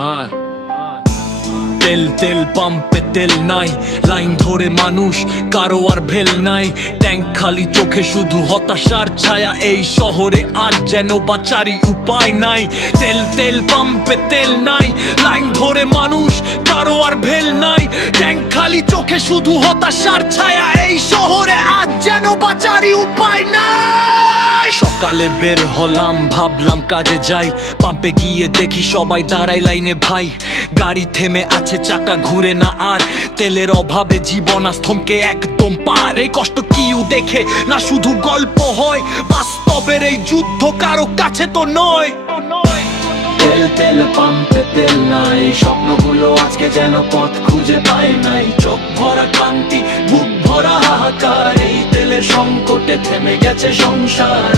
হ্যাঁ, তেল তেল পাম্পে তেল নাই, লাইন ধরে মানুষ কারো আর ভেল নাই। ট্যাঙ্ক খালি, চোখে শুধু হতাশার ছায়া, এই শহরে আজ যেন বাঁচারই উপায় নাই। তেল তেল পাম্পে তেল নাই, লাইন ধরে মানুষ কারো আর ভেল নাই। ট্যাঙ্ক খালি, চোখে শুধু হতাশার ছায়া, এই শহরে আজ যেন বাঁচারই উপায় নাই। সকালে বের হলাম, ভাবলাম কাজে যাই, পাম্পে গিয়ে দেখি সবাই দাঁড়ায় লাইনে ভাই। গাড়ি থেমে আছে, চাকা ঘুরে না আর, তেলের অভাবে জীবন আজ থমকে একদম পার। এই কষ্ট কিউ দেখে না শুধু গল্প হয়, বাস্তবের এই যুদ্ধ কারো কাছে তো নয়। তেল তেল পাম্পে তেল নাই, স্বপ্নগুলো আজকে যেন পথ খুঁজে পায় নাই। চোখ ভরা ক্লান্তি, বুক ভরা হাহাকার, এই তেলের সংকটে থেমে গেছে সংসার।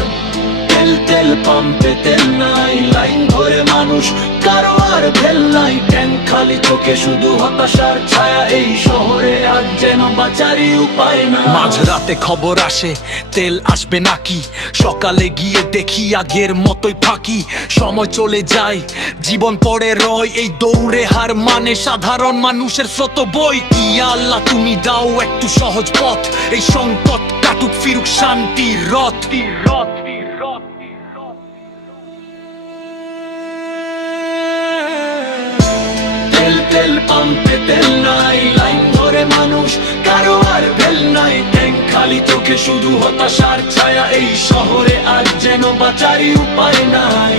তেল তেল পাম্পে তেল নাই, লাইন ধরে মানুষ কারো আর ভেল নাই। ট্যাঙ্ক খালি, চোখে শুধু হতাশার ছায়া, এই শহরে আজ যেন বাঁচারই উপায় না। মাঝরাতে খবর আসে তেল আসবে নাকি, সকালে গিয়ে দেখি আগের মতোই ফাঁকি। সময় চলে যায়, জীবন পড়ে রয়, এই দৌড়ে হার মানে সাধারণ মানুষের স্রোত বই। ইয়া আল্লাহ, তুমি দাও একটু সহজ পথ, এই সংকট কাটুক, ফিরুক শান্তির রথ। তেল তেল পাম্পে তেল নাই, লাইন ধরে মানুষ কারো আর ভেল নাই। ট্যাঙ্ক খালি, চোখে শুধু হতাশার ছায়া, এই শহরে আজ যেন বাঁচারই উপায় নাই।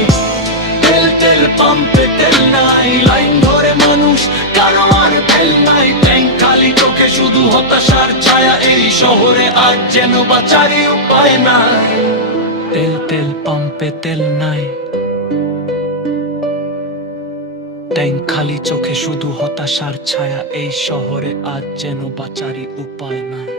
তেল তেল পাম্পে তেল নাই, লাইন ধরে মানুষ কারো আর ভেল নাই। ট্যাঙ্ক খালি, চোখে শুধু হতাশার ছায়া, এই শহরে আজ যেন বাঁচারই উপায় নাই। তেল তেল পাম্পে তেল নাই, ট্যাঙ্ক খালি, চোখে শুধু হতাশার ছায়া, এই শহরে আজ যেন বাঁচারই উপায় নাই।